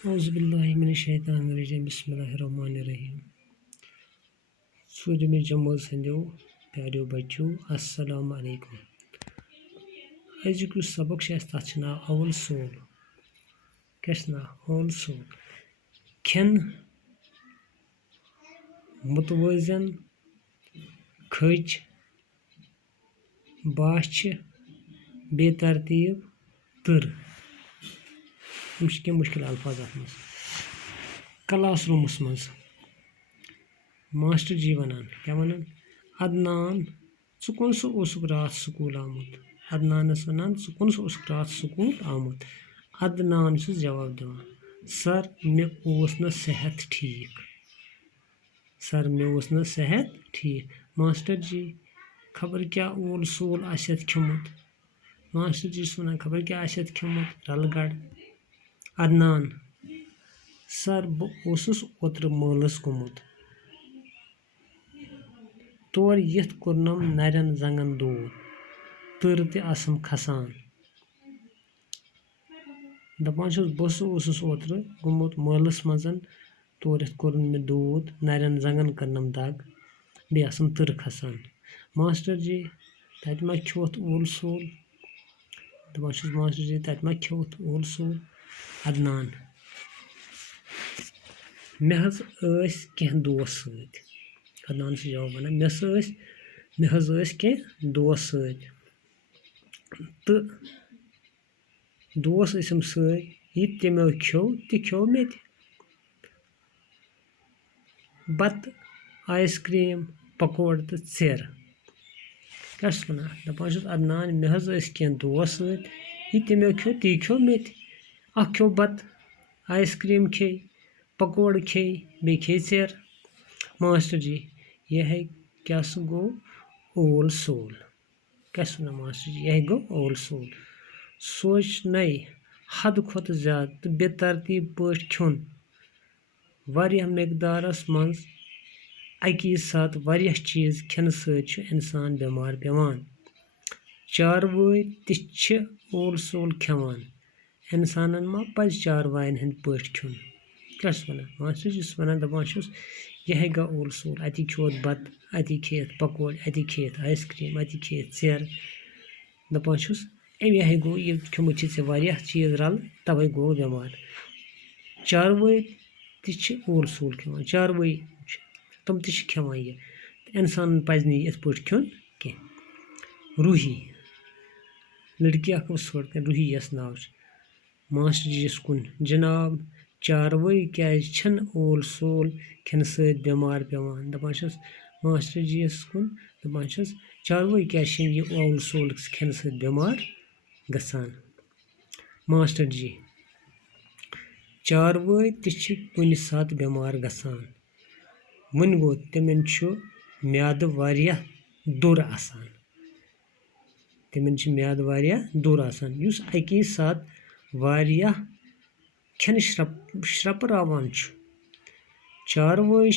औज़ुबिल्लाहिमिनश्शैतानिर्रजीम बिस्मिल्लाहिर्रहमानिर्रहीम। सूर्य में जम्मू संदो प्यारो बच्चों अस्सलाम वालेकुम। अजुक सबक तथा अवल सोल क्या अवल सोल खन मुतवज़न खच बाछ बेतरतीब तर मुश्किल अल्फाज क्लास रूमस मज मास्टर जी वनान क्या वनान अदनान ज़ु कुन रात स्कूल आमुत अदनानस वनान ज़ु कुन रात स्कूल आमुत अदनान जवाब दिवान सर मे ओस न सेहत ठीक सर मे ओस न सेहत ठीक मास्टर जी खबर क्या ओल सोल आसत खियोमुत मास्टर जी वनान खबर क्या आसत खियोमुत रलगड़ अदनान सर बह ओत्र मॉलस गोमुत तौर यथ कोरनम नरन जंगन दूर तर ते आसम खसान दपान बह ओत्र गोमुत मॉलस मजन तौर यथ कोरन मे दूध नरन जंगन करनम दग बे आसम तर खसान मास्टर जी तत मा खियोथ ओल सोल दपान मास्टर जी तत मा खियोथ ओल सोल अदनान मे हज कह दोस सत अदनान जवाब वन मे हज कह दोस सत तो दोस इसम सत ये तमो खियो ति खियो मे बत आइसक्रीम पकोड़ तो चेर क्या वन दपान अदनान मे हज कह दोस सत ये तमो खियो ती खियो मे अख खियो बत आइसक्रीम खे पकोड़ खे बे खे चेर मास्टर जी यह क्या गो ओल सोल क्या मास्टर जी यह गो ओल सोल सोच नई हद खुद ज्यादा तो बेतरतीब पट खियोन वारिया मकदारस मज अकी साथ वारिया चीज खिन सत इंसान बीमार पेवान चारवाई तिछ ओल सोल खेवान इंसानन मा पज चारवायन हंद पट खियोन क्या वन मास्टर जी वन दपान यह गो ओल सोल अति खियोत बत अति खेत पकोड़ अति खेत आइसक्रीम अति खेत चेर दपान यह गो ये खियोमुत वारिया चीज रल तवे गो बीमार चारवाई तिछ ओल सोल खेवान चारवाई तुम तिछ खेवान ये इंसान पज नी इत पट खियोन कह रूही लड़की अख रूही यस नाव मास्टर जी कुन जनाब चारवाई क्या ओल सोल खिन सत बीमार पेवान दपान मास्टर जी कुन दपान चारवाई क्या ये ओल सोल खिन सत बीमार गसान मास्टर जी चारवाई तिछ कुन सात बीमार गसान वन गो तिमन म्याद वारिया दुर आसान तिमन म्याद वारिया दुर आसान युस अकी साथ वारिया खिन श्रपरावान चारवाई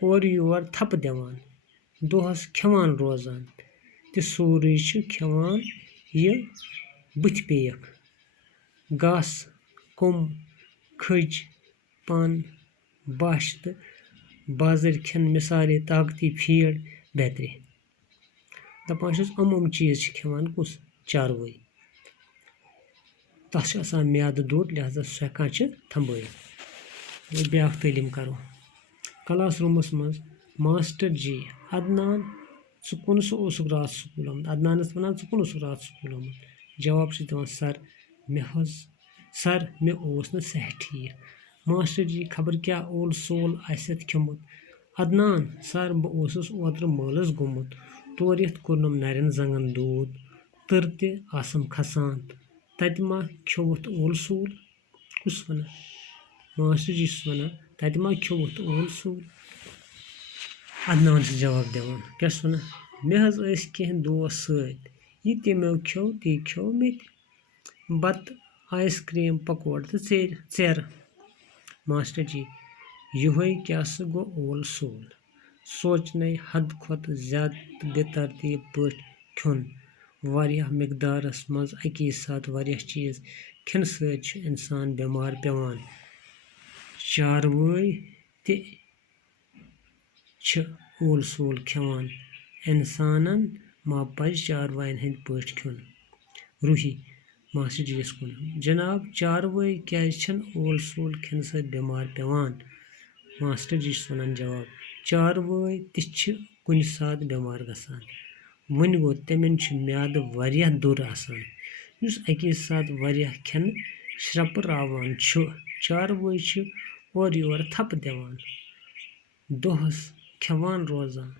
और योर थप दिवान दोहस खेवान रोजान तो सोरे खेवान ये बुथ पेयक घास कुम खज पन बश तो बाजर खिन मिसाले ताकती फीड बेहतरी दपान चीज खेवान कुस चारवाई तस म्याद दुर लिहाजा सह थम्बे ब्या तालीम करो क्लास रूमस मज मास्टर जी अदनान ज़ु कुन रात स्कूल आमुत अदनानस वनान ज़ु कुन रात स्कूल आमुत जवाब दिवान सर मे ओस न सेहत ठीक मास्टर जी खबर क्या ओल सोल आसत खियोमुत अदनान सर बह ओत्र मॉलस गोमुत तौर यथ कोरनम नरन जंगन दूध तर ते आसम खसान तत मा खियोवुथ ओल सोल कुस वन मास्टर जी वन तत मा खियोवुथ ओल सोल अदनान जवाब दिवान क्या वन मे हज कह दोस सत ये तमो खियो ती खियो मे बत आइसक्रीम पकोड़ तो चेर मास्टर जी यह क्या गो ओल सोल सोचने हद खुद ज्यादा बेतरतीब पट खियोन वारिया मकदारस मज अकी साथ वारिया चीज खिन सत इंसान बीमार पेवान چاروٲے تہِ چھِ اوٗل سوٗل کھٮ۪وان اِنسانن ما پَزِ چاروایَن ہٕنٛدۍ پٲٹھۍ کھیوٚن روٗحی ماسٹر جِیَس کُن جناب چاروٲے کیٛازِ چھِنہٕ اوٗل سوٗل کھٮ۪نہٕ سۭتۍ بٮ۪مار پٮ۪وان ماسٹر جی چھُس وَنان جواب چاروٲے تہِ چھِ کُنہِ ساتہٕ بٮ۪مار گژھان وۄنۍ گوٚو تِمن چھُ میادٕ واریاہ دوٚر آسان یُس اَکے ساتہٕ واریاہ کھٮ۪نہٕ شرٛپراوان چھُ چاروٲے چھِ اورٕ یورٕ تھپہٕ دِوان دۄہس کھٮ۪وان روزان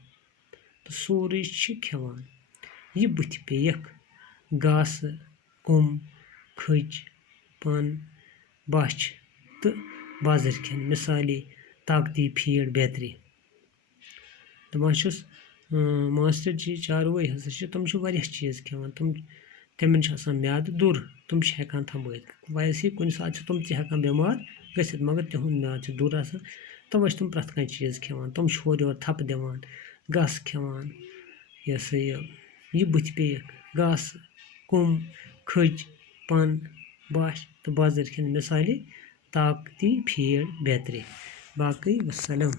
تہٕ سورُے چھِ کھٮ۪وان یہِ بٕتھِ پیٚیَکھ گاسہٕ کوٚم کھٔج پَن بَچھ تہٕ بازٕرۍ کھٮ۪ن مِثالے طاقتی فیٖڈ بیترِ دَپان چھُس ماسٹر جی چاروٲے ہسا چھِ تِم چھِ واریاہ چیٖز کھٮ۪وان تِمن چھُ آسان میادٕ دوٚر تِم چھِ ہٮ۪کان تھنٛبٲیِتھ ویسے کُنہِ ساتہٕ چھِ تِم تہِ ہٮ۪کان بٮ۪مار گٔژھِتھ مگر تِہُنٛد میادٕ چھُ دوٚر آسان تَوے چھِ تِم پرٛٮ۪تھ کانٛہہ چیٖز کھٮ۪وان تِم چھِ ہورٕ یورٕ تھپہٕ دِوان گاسہٕ کھٮ۪وان یہِ ہسا یہِ بٕتھِ پیٚیَکھ گاسہٕ کوٚم کھٔج پَن بَچھ تہٕ بازٕرۍ کھٮ۪ن مِثالے طاقتی فیٖڈ بیترِ باقٕے وَسلام